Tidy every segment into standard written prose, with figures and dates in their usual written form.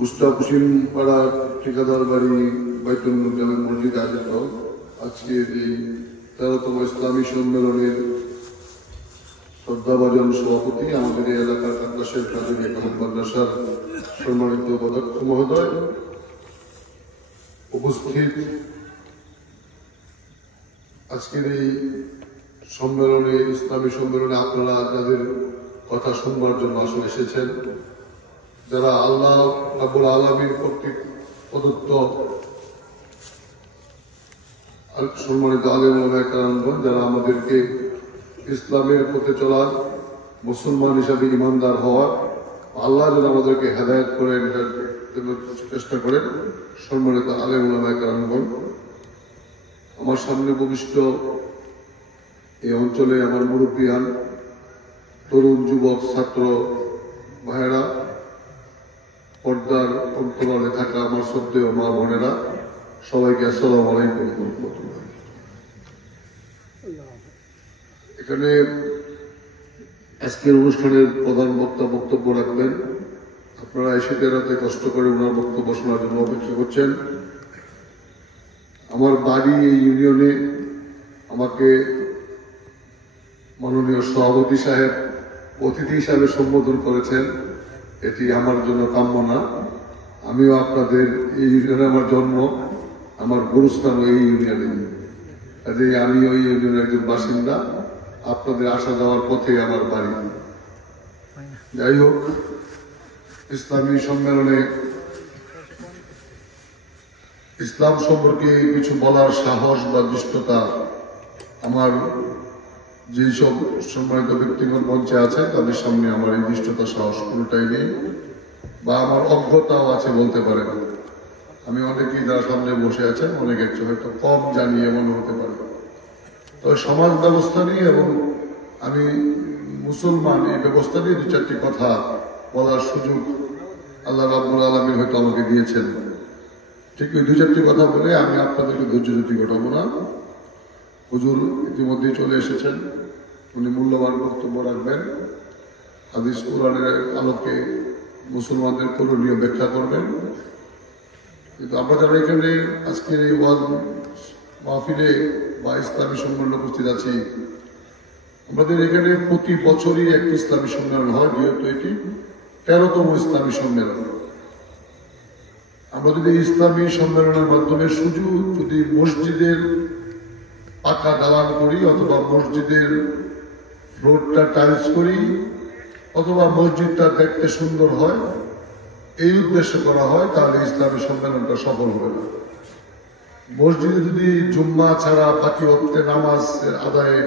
গুস্তাফ হোসেন পাড়া ঠিকাদার বাড়ি বাইতুল জামে মসজিদ আয়োজিত আজকের এই 13তম ইসলামী সম্মেলনের শ্রদ্ধাভাজন সভাপতি আমাদের এই এলাকার কান্দাশের কাজী একাডেমিক মাদ্রাসার সম্মানিত অধ্যক্ষ মহোদয়, উপস্থিত আজকের এই সম্মেলনে, ইসলামী সম্মেলনে আপনারা যাদের কথা শুনবার জন্য আসলে এসেছেন, যারা আল্লাহ রাব্বুল আলামিন কর্তৃক প্রদত্ত সম্মানিত আলেম ওলামায়ে কেরামগণ, যারা আমাদেরকে ইসলামের পথে চলার, মুসলমান হিসাবে ইমানদার হওয়ার, আল্লাহ যেন আমাদেরকে হেদায়েত করেন, এটার জন্য চেষ্টা করেন। সম্মানিত আলেম ওলামায়ে কেরামগণ, আমার সামনে উপবিষ্ট এই অঞ্চলে আমার মুরব্বিয়ান, তরুণ যুবক ছাত্র ভাইয়েরা, পর্দার অন্তরালে থাকা আমার শ্রদ্ধেয় মা বোনেরা, সবাইকে আসসালামু আলাইকুম ওয়া রাহমাতুল্লাহ। এখানে আজকের অনুষ্ঠানের প্রধান বক্তা বক্তব্য রাখবেন। আপনারা এসে রাতে কষ্ট করে ওনার বক্তব্য শোনার জন্য অপেক্ষা করছেন। আমার বাড়ি এই ইউনিয়নে আমাকে মাননীয় সভাপতি সাহেব অতিথি হিসাবে সম্বোধন করেছেন, এটি আমার জন্য কাম্য না। আমিও আপনাদের এই ইউনিয়নে আমার জন্ম, আমার গুরুস্থান এই ইউনিয়নে, কাজে আমি ওই ইউনিয়নের একজন বাসিন্দা। আপনাদের আসা যাওয়ার পথে আমার বাড়ি। যাই হোক, ইসলামী সম্মেলনে ইসলাম সম্পর্কে কিছু বলার সাহস বা দৃষ্টতা আমার যেসব সম্মানিত ব্যক্তিগত মঞ্চে আছে তাদের সামনে আমার এই দৃষ্টতা সাহস কোনোটাই নেই, বা আমার অজ্ঞতাও আছে বলতে পারেন। আমি অনেকেই যারা সামনে বসে আছেন অনেকে হয়তো কম জানি এমন হতে পারে। তবে সমাজ ব্যবস্থা নিয়ে এবং আমি মুসলমান এই ব্যবস্থা নিয়ে দু চারটি কথা বলার সুযোগ আল্লাহ রাব্বুল আলামিন হয়তো আমাকে দিয়েছেন। ঠিক ওই দু চারটি কথা বলে আমি আপনাদেরকে ধৈর্যচ্যুতি ঘটাবো না। হুজুর ইতিমধ্যেই চলে এসেছেন, উনি মূল্যবান বক্তব্য রাখবেন, হাদিস কোরআনের আলোকে মুসলমানদের করণীয় ব্যাখ্যা করবেন। কিন্তু আমরা যারা এখানে আজকের এই ওয়াজ মাহফিলে বা ইসলামী সম্মেলনে উপস্থিত আছি, আমাদের এখানে প্রতি বছরই একটি ইসলামী সম্মেলন হয়, যেহেতু এটি 13তম ইসলামী সম্মেলন। আমরা যদি ইসলামী সম্মেলনের মাধ্যমে শুধু যদি মসজিদের পাকা দালান করি, অথবা মসজিদের ফ্লোরটা টাইলস করি, অথবা মসজিদটা দেখতে সুন্দর হয়, এই উদ্দেশ্য করা হয়, তাহলে ইসলামী সম্মেলনটা সফল হবে না। মসজিদে যদি জুম্মা ছাড়া বাকি ওয়াক্তে নামাজ আদায়ে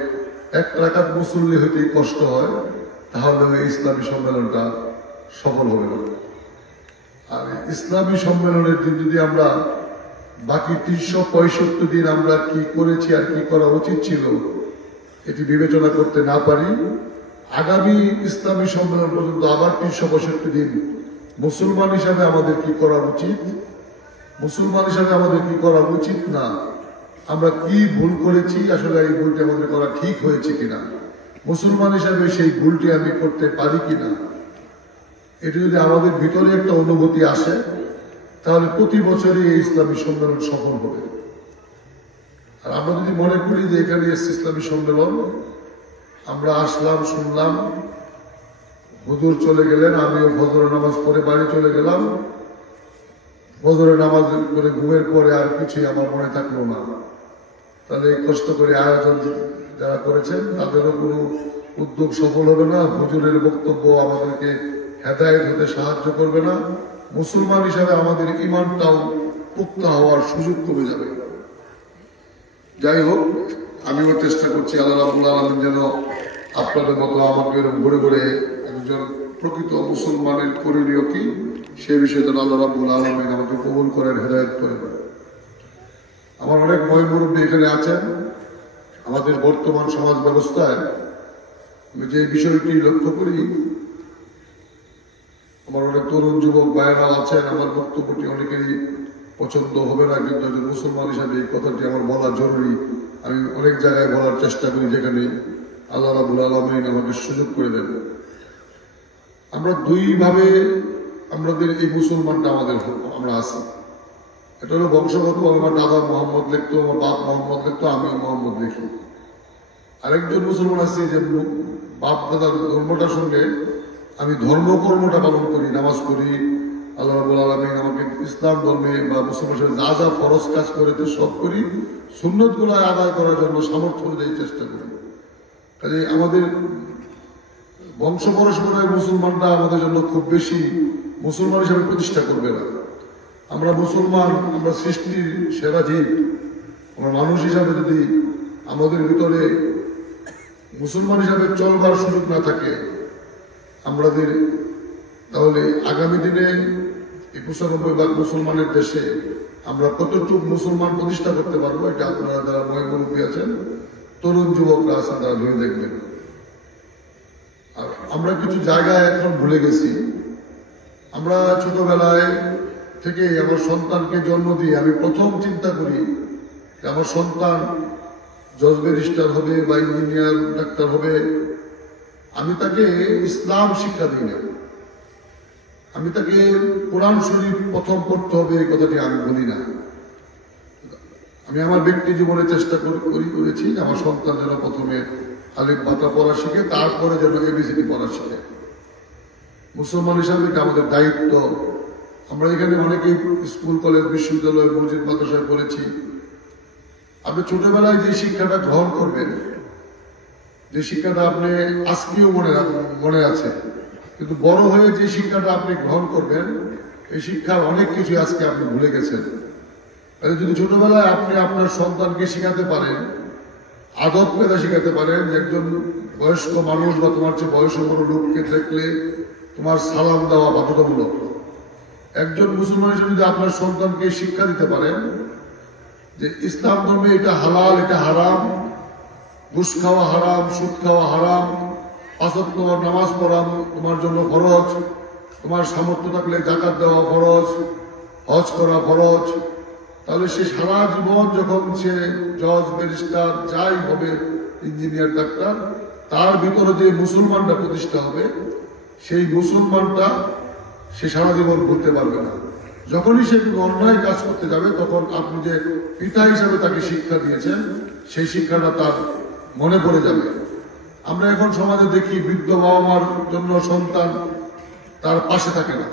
এক রাকাত মুসল্লি হইতেই কষ্ট হয়, তাহলে এই ইসলামী সম্মেলনটা সফল হবে না। আর ইসলামী সম্মেলনের দিন যদি আমরা বাকি 365 দিন আমরা কি করেছি আর কি করা উচিত ছিল এটি বিবেচনা করতে না পারি, আগামী ইসলামী সম্মেলন পর্যন্ত আবার 365 দিন মুসলমান হিসাবে আমাদের কি করা উচিত, মুসলমান হিসাবে আমাদের কি করা উচিত না, আমরা কি ভুল করেছি, আসলে এই ভুলটি আমাদের করা ঠিক হয়েছে কিনা, মুসলমান হিসাবে সেই ভুলটি আমি করতে পারি কিনা, এটি যদি আমাদের ভিতরে একটা অনুভূতি আসে, তাহলে প্রতি বছরই এই ইসলামী সম্মেলন সফল হবে। আর আমরা যদি মনে করি যে এখানে ইসলামী সম্মেলন, আমরা আসলাম, শুনলাম, হুজুর চলে গেলেন, আমিও ফজরের নামাজ পড়ে বাড়ি চলে গেলাম, ফজরের নামাজ করে ঘুমের পরে আর কিছুই আমার মনে থাকলো না, তাহলে কষ্ট করে আয়োজন যারা করেছেন তাদেরও কোনো উদ্যোগ সফল হবে না। হুজুরের বক্তব্য আমাদেরকে হেদায়েত হতে সাহায্য করবে না। মুসলমান হিসাবে আমাদের ঈমানটাও পুক্তা হওয়ার সুযোগ কমে যাবে। যাই হোক, আমিও চেষ্টা করছি আল্লাহ রাব্বুল আলামিন যেন আপনাদের মতো আমাকে এরকম ঘুরে ঘুরে একজন প্রকৃত মুসলমানের করণীয় কি সে বিষয়ে যেন আল্লাহ রাব্বুল আলামিন আমাকে কবুল করেন, হেদায়েত করেন। আমার অনেক বয় মুরব্বী এখানে আছেন। আমাদের বর্তমান সমাজ ব্যবস্থায় আমি যে বিষয়টি লক্ষ্য করি, আমার অনেক তরুণ যুবক ভাইয়েরা আছেন, আমার বক্তব্যটি অনেকেরই পছন্দ হবে না, কিন্তু একজন মুসলমান হিসাবে এই কথাটি আমার বলা জরুরি। আমি অনেক জায়গায় বলার চেষ্টা করি যেখানে আল্লাহ রাব্বুল আলামিন আমাকে সুযোগ করে দেন। আমরা দুইভাবে আমাদের এই মুসলমানটা আমরা আছি। এটা হলো বংশগত। আমার দাদা মোহাম্মদ লিখতো, আমার বাপ মোহাম্মদ লিখতো, আমি মোহাম্মদ লিখি। আরেকজন মুসলমান আছে যে বাপ দাদার ধর্মটার সঙ্গে আমি ধর্মকর্মটা পালন করি, নামাজ পড়ি, আল্লাহ রাব্বুল আলামিন আমাকে ইসলাম ধর্মে বা মুসলমান যা যা ফরজ কাজ করেছে সব করি, সুন্নতগুলো আদায় করার জন্য সামর্থ্য অনুযায়ী চেষ্টা করি। কাজে আমাদের বংশ পরস্পরের মুসলমানরা আমাদের জন্য খুব বেশি মুসলমান হিসাবে প্রতিষ্ঠা করবে না। আমরা মুসলমান, আমরা সৃষ্টির সেরা জীব। আমরা মানুষ হিসাবে যদি আমাদের ভিতরে মুসলমান হিসাবে চলবার সুযোগ না থাকে আমাদের, তাহলে আগামী দিনে ৯৫ ভাগ মুসলমানের দেশে আমরা কতটুকু মুসলমান প্রতিষ্ঠা করতে পারবো, এটা আপনারা যারা মহিমুরব্বী আছেন, তরুণ যুবকরা আছেন, তারা ভেবে দেখবেন। আর আমরা কিছু জায়গায় এখন ভুলে গেছি। আমরা ছোটবেলায় থেকে আমার সন্তানকে জন্ম দিয়ে আমি প্রথম চিন্তা করি যে আমার সন্তান জজ ব্যারিস্টার হবে বা ইঞ্জিনিয়ার ডাক্তার হবে। আমি তাকে ইসলাম শিক্ষা দিই না, আমি তাকে কোরআন শরীফ প্রথম পড়তে হবে এই কথাটি আমি বলি না। আমি আমার ব্যক্তি জীবনে চেষ্টা করেছি আমার সন্তান যেন প্রথমে আলিফ বাতা পড়া শিখে, তারপরে যেন এবিসিডি পড়া শিখে। মুসলমান হিসাবে এটা আমাদের দায়িত্ব। আমরা এখানে অনেকেই স্কুল কলেজ বিশ্ববিদ্যালয় মসজিদ মাদ্রাসায় পড়েছি। আপনি ছোটবেলায় যে শিক্ষাটা গ্রহণ করবেন, যে শিক্ষাটা আপনি আজকেও মনে আছে, কিন্তু বড় হয়ে যে শিক্ষাটা আপনি গ্রহণ করবেন, এই শিক্ষার অনেক কিছু আজকে আপনি ভুলে গেছেন। যদি ছোটবেলায় আপনি আপনার সন্তানকে শিখাতে পারেন, আদব পেদা শিখাতে পারেন, একজন বয়স্ক মানুষ বা তোমার চেয়ে বয়স্ক বড় লোককে দেখলে তোমার সালাম দেওয়া বাধ্যতামূলক। একজন মুসলমান হিসেবে যদি আপনার সন্তানকে শিক্ষা দিতে পারেন যে ইসলাম ধর্মে এটা হালাল, এটা হারাম, ঘুষ খাওয়া হারাম, সুদ খাওয়া হারাম, ৫ ওয়াক্ত নামাজ পড়া তোমার জন্য ফরজ, তোমার সামর্থ্য থাকলে যাকাত দেওয়া ফরজ, হজ করা ফরজ, তাহলে সে সারা জীবন যখন সে জজ ব্যারিস্টার যাই হবে, ইঞ্জিনিয়ার ডাক্তার, তার ভিতরে যে মুসলমানটা প্রতিষ্ঠা হবে, সেই মুসলমানটা সে সারা জীবন ভুলতে পারবে না। যখনই সে অন্যায় কাজ করতে যাবে তখন আপনি যে পিতা হিসাবে তাকে শিক্ষা দিয়েছেন সেই শিক্ষাটা তার মনে পড়ে যাবে। আমরা এখন সমাজে দেখি বৃদ্ধ বাবা মার জন্য সন্তান তার পাশে থাকে না।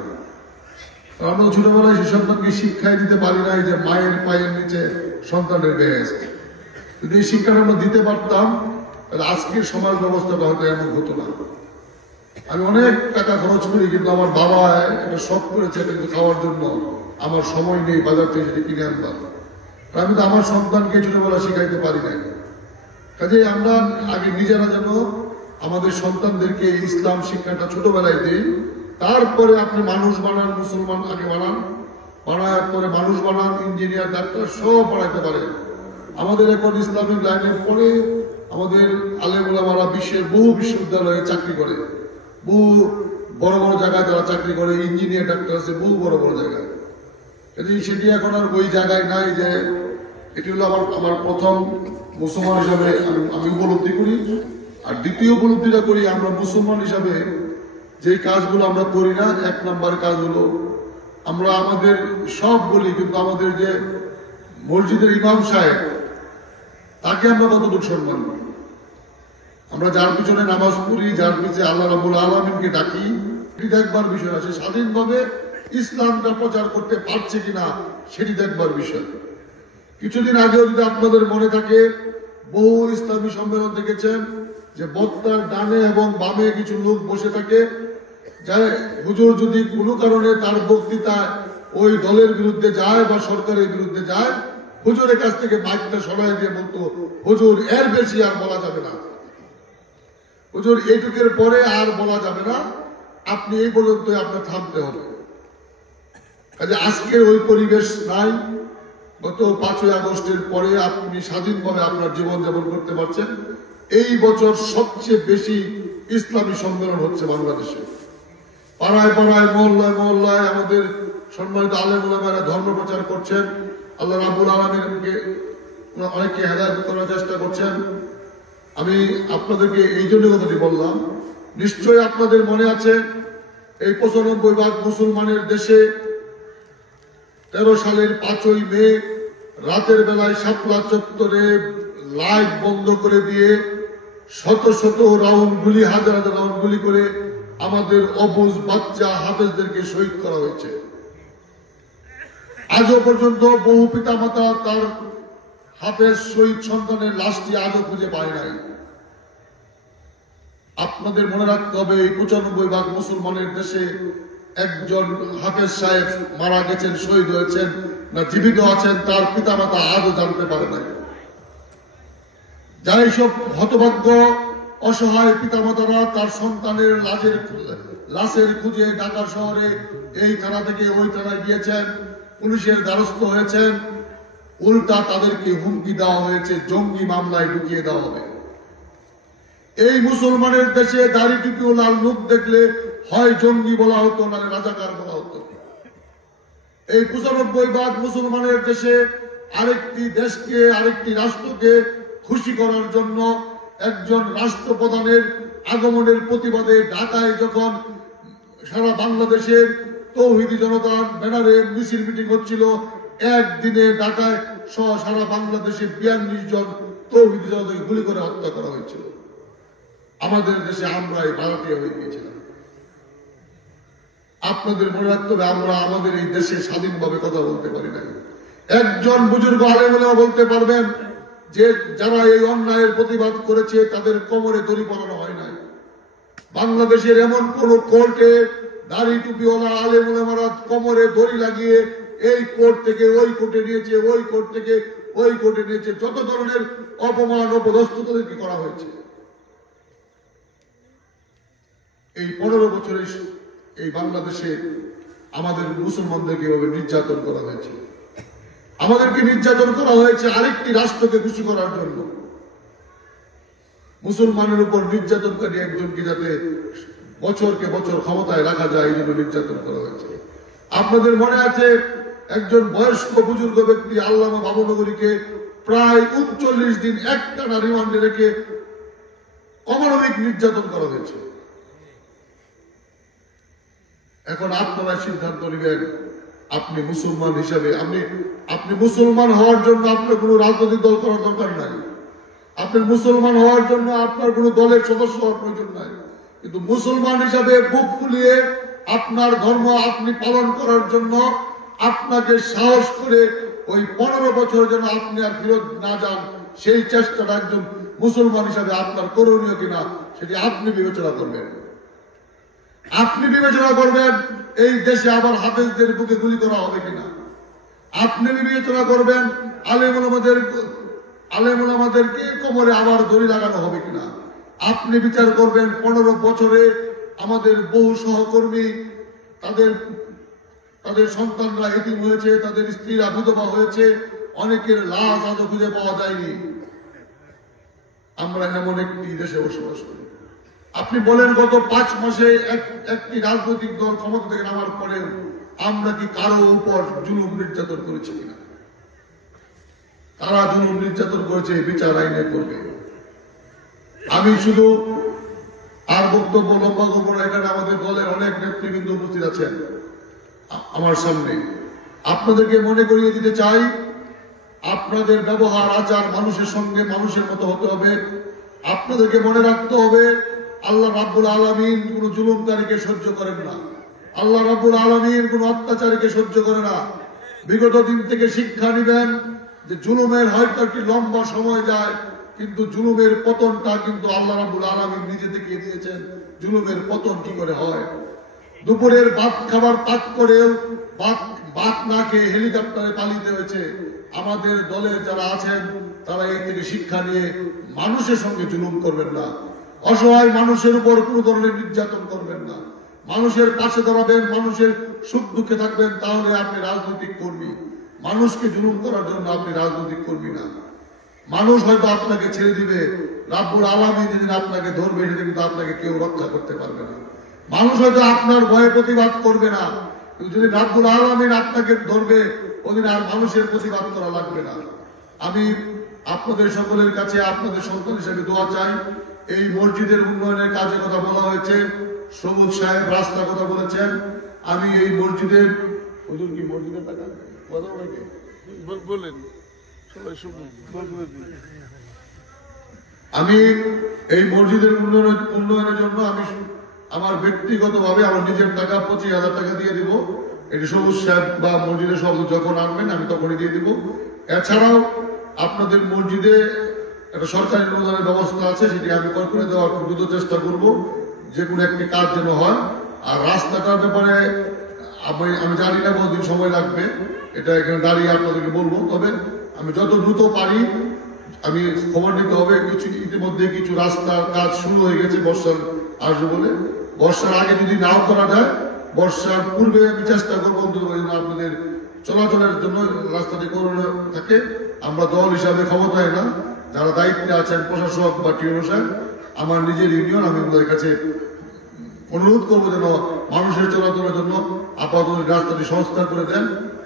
আমরা ছোটবেলায় সে সন্তানকে শিক্ষাই দিতে পারি নাই যে মায়ের পায়ের নিচে সন্তানের বেহেশত। যদি এই শিক্ষাটা আমরা দিতে পারতাম তাহলে আজকের সমাজ ব্যবস্থাটা হয়তো এমন হতো না। আমি অনেক টাকা খরচ করি, কিন্তু আমার বাবা এটা শখ করেছে এটা কিন্তু খাওয়ার জন্য, আমার সময় নেই বাজার থেকে সেটা কিনে আনতাম। আমি তো আমার সন্তানকে ছোটবেলা শিখাইতে পারি নাই। কাজে আমরা আগে নিজেরা যেন আমাদের সন্তানদেরকে ইসলাম শিক্ষাটা ছোটবেলায় দিই, তারপরে আপনি মানুষ বানান, মুসলমান আগে বানান, বানার পরে মানুষ বানান, ইঞ্জিনিয়ার ডাক্তার সব বানাইতে পারেন। আমাদের এখন ইসলামিক লাইনের পরে আমাদের আলেম ওলামারা বিশ্বের বহু বিশ্ববিদ্যালয়ে চাকরি করে, বহু বড় বড় জায়গায় যারা চাকরি করে, ইঞ্জিনিয়ার ডাক্তার আছে বহু বড় বড় জায়গায়। সেটি এখন আর ওই জায়গায় নাই যে এটি হলো আমার প্রথম মুসলমান হিসাবে আমি উপলব্ধি করি। আর দ্বিতীয় উপলব্ধিটা করি আমরা মুসলমান হিসাবে যে কাজগুলো আমরা করি না, ১ নম্বর কাজ হলো আমরা আমাদের সব বলি, কিন্তু আমাদের যে মসজিদের ইমাম সাহেব তাকে আমরা কতটুকু সম্মান করি। আমরা যার পিছনে নামাজ পড়ি, যার পিছনে আল্লাহ রাব্বুল আলামিনকে ডাকি, এটি দেখবার বিষয় আছে। স্বাধীনভাবে ইসলামটা প্রচার করতে পারছে কিনা সেটি দেখবার বিষয়। কিছুদিন আগেও যদি আপনাদের মনে থাকে, বহু ইসলামী সম্মেলন দেখেছেন যে বক্তার ডানে এবং বামে কিছু লোক বসে থাকে, যাই হুজুর যদি কোনো কারণে তার বক্তৃতায় ওই দলের বিরুদ্ধে যায় বা সরকারের বিরুদ্ধে যায়, হুজুরের কাছ থেকে মাইকটা সরাই দিয়ে বলতো, হুজুর এর বেশি আর বলা যাবে না, হুজুর এইটুকের পরে আর বলা যাবে না, আপনি এই পর্যন্ত আপনার থামতে হবে। কাজে আজকের ওই পরিবেশ নাই। গত ৫ই আগস্টের পরে আপনি স্বাধীনভাবে আপনার জীবনযাপন করতে পারছেন। এই বছর সবচেয়ে বেশি ইসলামী সম্মেলন হচ্ছে বাংলাদেশে। পাড়ায় পাড়ায়, মহল্লায় মহল্লায় আমাদের সম্মানিত আলেম ওলামারা ধর্ম প্রচার করছেন। আল্লাহ রাব্বুল আলামিনকে অনেককে হেদায়েত করার চেষ্টা করছেন। আমি আপনাদেরকে এই জন্য কথাটি বললাম, নিশ্চয়ই আপনাদের মনে আছে এই ৯৫ ভাগ মুসলমানের দেশে ১৩ সালের ৫ই মে রাতের বেলায় শাপলা চত্বরে লাইট বন্ধ করে দিয়ে শত শত রাউন্ড গুলি, হাজার হাজার রাউন্ড গুলি করে আমাদের অবুঝ বাচ্চা হাফেজদেরকে শহীদ করা হয়েছে। আজও পর্যন্ত বহু পিতামাতা তার হাফেজ শহীদ সন্তানের লাশটি আজও খুঁজে পায় নাই। আপনাদের মনে রাখতে হবে, এই ৯৫ ভাগ মুসলমানের দেশে একজন হাফেজ সাহেব মারা গেছেন, শহীদ হয়েছেন না জীবিত আছেন, তার পিতামাতা আজও জানতে পারে নাই। যারা এইসব হতভাগ্য অসহায় পিতামাতারা তার সন্তানের লাশের খুঁজে ঢাকা শহরে এই থানা থেকে ওই থানায় গিয়েছেন, পুলিশের দ্বারস্থ হয়েছেন, উল্টা তাদেরকে হুমকি দেওয়া হয়েছে জঙ্গি মামলায় ঢুকিয়ে দেওয়া হবে। এই মুসলমানের দেশে দাড়ি টুপিওয়ালার লোক দেখলে হয় জঙ্গি বলা হতো, নাহলে রাজাকার বলা হতো। এই ৯৫ ভাগ মুসলমানের দেশে আরেকটি দেশকে, আরেকটি রাষ্ট্রকে খুশি করার জন্য একজন রাষ্ট্রপ্রধানের আগমনের প্রতিবাদে ঢাকায় যখন সারা বাংলাদেশের তৌহিদি জনতার ব্যানারে মিছিল মিটিং হচ্ছিল, একদিনে ঢাকায় সহ সারা বাংলাদেশে ৪২ জন তৌহিদি জনতাকে গুলি করে হত্যা করা হয়েছিল। আমাদের দেশে আমরাই ভারতীয় হয়ে গিয়েছিলাম। আপনাদের মনে রাখতে হবে, আমরা আমাদের এই দেশে স্বাধীনভাবে কথা বলতে পারি নাই। একজন বুজুর্গ আলেম ওলামা বলতে পারবেন যে যারা এই অন্যায়ের প্রতিবাদ করেছে তাদের কোমরে দড়ি পরানো হয় নাই। বাংলাদেশের এমন কোন কোর্টে দাড়ি টুপিওয়ালা আলেম ওলামারা কোমরে দড়ি লাগিয়ে এই কোর্ট থেকে ওই কোর্টে নিয়েছে, ওই কোর্ট থেকে ওই কোর্টে নিয়েছে, যত ধরনের অপমান অপদস্থ তাদেরকে করা হয়েছে। এই ১৫ বছরে এই বাংলাদেশে আমাদের মুসলমানদেরকে এভাবে নির্যাতন করা হয়েছে। আমাদেরকে নির্যাতন করা হয়েছে আরেকটি রাষ্ট্রকে খুশি করার জন্য। মুসলমানের উপর নির্যাতনকারী একজনকে যাতে বছরকে বছর ক্ষমতায় রাখা যায়, এই জন্য নির্যাতন করা হয়েছে। আপনাদের মনে আছে, একজন বয়স্ক বুজুর্গ ব্যক্তি আল্লামা বাবুনগরীকে প্রায় ৩৯ দিন একটানা রিমান্ডে রেখে অমানবিক নির্যাতন করা হয়েছে। এখন আপনারা সিদ্ধান্ত নেবেন, আপনি মুসলমান হিসাবে, আপনি মুসলমান হওয়ার জন্য আপনার কোনো রাজনৈতিক দল করার দরকার নাই। আপনার মুসলমান হওয়ার জন্য আপনার কোনো দলের সদস্য হওয়ার প্রয়োজন নাই। কিন্তু মুসলমান হিসাবে বুক ফুলিয়ে আপনার ধর্ম আপনি পালন করার জন্য আপনাকে সাহস করে ওই ১৫ বছর যেন আপনি আর ফেরত না যান, সেই চেষ্টাটা একজন মুসলমান হিসাবে আপনার করণীয় কিনা সেটি আপনি বিবেচনা করবেন। আপনি বিবেচনা করবেন এই দেশে আবার হাফেজদের বুকে গুলি করা হবে কিনা। আপনি বিবেচনা করবেন আলেম ওলামাদেরকে কোমরে আবার দড়ি লাগানো হবে কিনা। আপনি বিচার করবেন ১৫ বছরে আমাদের বহু সহকর্মী তাদের সন্তানরা এতিম হয়েছে, তাদের স্ত্রীরা বিধবা হয়েছে, অনেকের লাশ আজও খুঁজে পাওয়া যায়নি। আমরা এমন একটি দেশে বসবাস করি। আপনি বলেন গত ৫ মাসে একটি রাজনৈতিক দল ক্ষমতা থেকে নামার পরেও আমরা কি কারো উপর জুলুম নির্যাতন করেছি কিনা? তারা জুলুম নির্যাতন করেছে, বিচার আইনে করবে। আমি শুধু আর বক্তব্য লম্বা করব না, এখানে আমাদের দলের অনেক নেতৃবৃন্দ উপস্থিত আছেন আমার সামনে। আপনাদেরকে মনে করিয়ে দিতে চাই, আপনাদের ব্যবহার আচার মানুষের সঙ্গে মানুষের মতো হতে হবে। আপনাদেরকে মনে রাখতে হবে, আল্লাহ রাব্বুল আলামিন কোন জুলুমকারীকে সহ্য করেন না। আল্লাহ রাব্বুল আলামিন কোন অত্যাচারীকে সহ্য করে না। বিগত দিন থেকে শিক্ষা নেবেন যে জুলুমের হয়তো একটি লম্বা সময় যায়, কিন্তু জুলুমের পতনটা কিন্তু আল্লাহ রাব্বুল আলামিন নিজে থেকে দিয়েছেন। জুলুমের পতন কি করে হয়? দুপুরের ভাত খাবার পাক করেও ভাত না খেয়ে হেলিকপ্টারে পালিতে হয়েছে। আমাদের দলের যারা আছেন তারা এই থেকে শিক্ষা নিয়ে মানুষের সঙ্গে জুলুম করবেন না, অসহায় মানুষের উপর কোনো ধরনের নির্যাতন করবেন না, মানুষের পাশে দাঁড়াবেন, মানুষের সুখ দুঃখে থাকবেন, তাহলে আপনি রাজনৈতিক কর্মী। মানুষকে জুলুম করার জন্য আপনি রাজনৈতিক কর্মী না। মানুষ হয়তো আপনাকে ছেড়ে দিবে, রাব্বুল আলামিন যেদিন আপনাকে ধরবে সেদিন কিন্তু আপনাকে কেউ রক্ষা করতে পারবে না। মানুষ হয়তো আপনার ভয়ে প্রতিবাদ করবে না, কিন্তু যদি রাব্বুল আলামিন আপনাকে ধরবে ওদিন আর মানুষের প্রতিবাদ করা লাগবে না। আমি আপনাদের সকলের কাছে আপনাদের সন্তান হিসেবে দোয়া চাই। এই মসজিদের উন্নয়নের কাজের কথা বলা হয়েছে, সবুজ সাহেব রাস্তার কথা বলেছেন। আমি এই মসজিদের হুজুর কি মসজিদের টাকা বলেন সবাই শুনুন। আমি এই মসজিদের উন্নয়নের জন্য আমি আমার ব্যক্তিগতভাবে আমার নিজের টাকা 25,000 টাকা দিয়ে দিব। এটি সবুজ সাহেব বা মসজিদের সব যখন আনবেন আমি তখনই দিয়ে দিব। এছাড়াও আপনাদের মসজিদে একটা সরকারি অনুদানের ব্যবস্থা আছে, সেটি আমি করে দেওয়ার দ্রুত চেষ্টা করব, যে কোনো একটি কাজ যেন হয়। আর রাস্তাটার ব্যাপারে আমি জানি না কতদিন সময় লাগবে, এটা এখানে দাঁড়িয়ে আপনাদেরকে বলবো। তবে আমি যত দ্রুত পারি আমি খবর নিতে হবে। ইতিমধ্যে কিছু রাস্তার কাজ শুরু হয়ে গেছে, বর্ষার আসবে বলে। বর্ষার আগে যদি নাও করা যায়, বর্ষার পূর্বে আমি চেষ্টা করবো অন্তত আপনাদের চলাচলের জন্য রাস্তাটি করোনা থাকে। আমরা দল হিসাবে ক্ষমতায় না, যারা দায়িত্বে আছেন প্রশাসক বা টিউনো সাহেব, আমার নিজের ইউনিয়ন, আমি ওদের কাছে অনুরোধ করবো যেন মানুষের চলাচলের জন্য আপাতত রাস্তাটি সংস্কার করে দেন।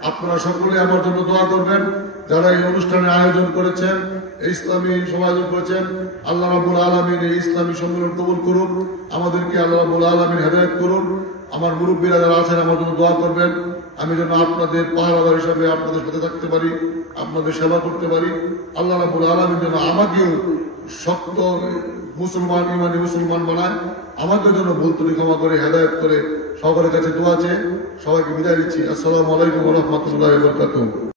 আপনারা সকলে আমার জন্য দোয়া করবেন। যারা এই অনুষ্ঠানের আয়োজন করেছেন, এই ইসলামী সমায়োজন করেছেন, আল্লাহ রাব্বুল আলামিন এই ইসলামী সম্মেলন কবুল করুন। আমাদেরকে আল্লাহ রাব্বুল আলামিন হেদায়েত করুন। আমার মুরব্বীরা যারা আছেন আমার জন্য দোয়া করবেন, আমি যেন আপনাদের পাহারাদার হিসাবে আপনাদের সাথে থাকতে পারি, আপনাদের সেবা করতে পারি। আল্লাহ রাব্বুল আলামিন যেন আমাকেও শক্ত মুসলমান, ইমানি মুসলমান বানায়, আমাদের জন্য ভুল ত্রুটি ক্ষমা করে হেদায়েত করে সকলের কাছে দোয়া চেয়ে সবাইকে বিদায় দিচ্ছি। আসসালামু আলাইকুম ওয়া রাহমাতুল্লাহি ওয়া বারাকাতুহু।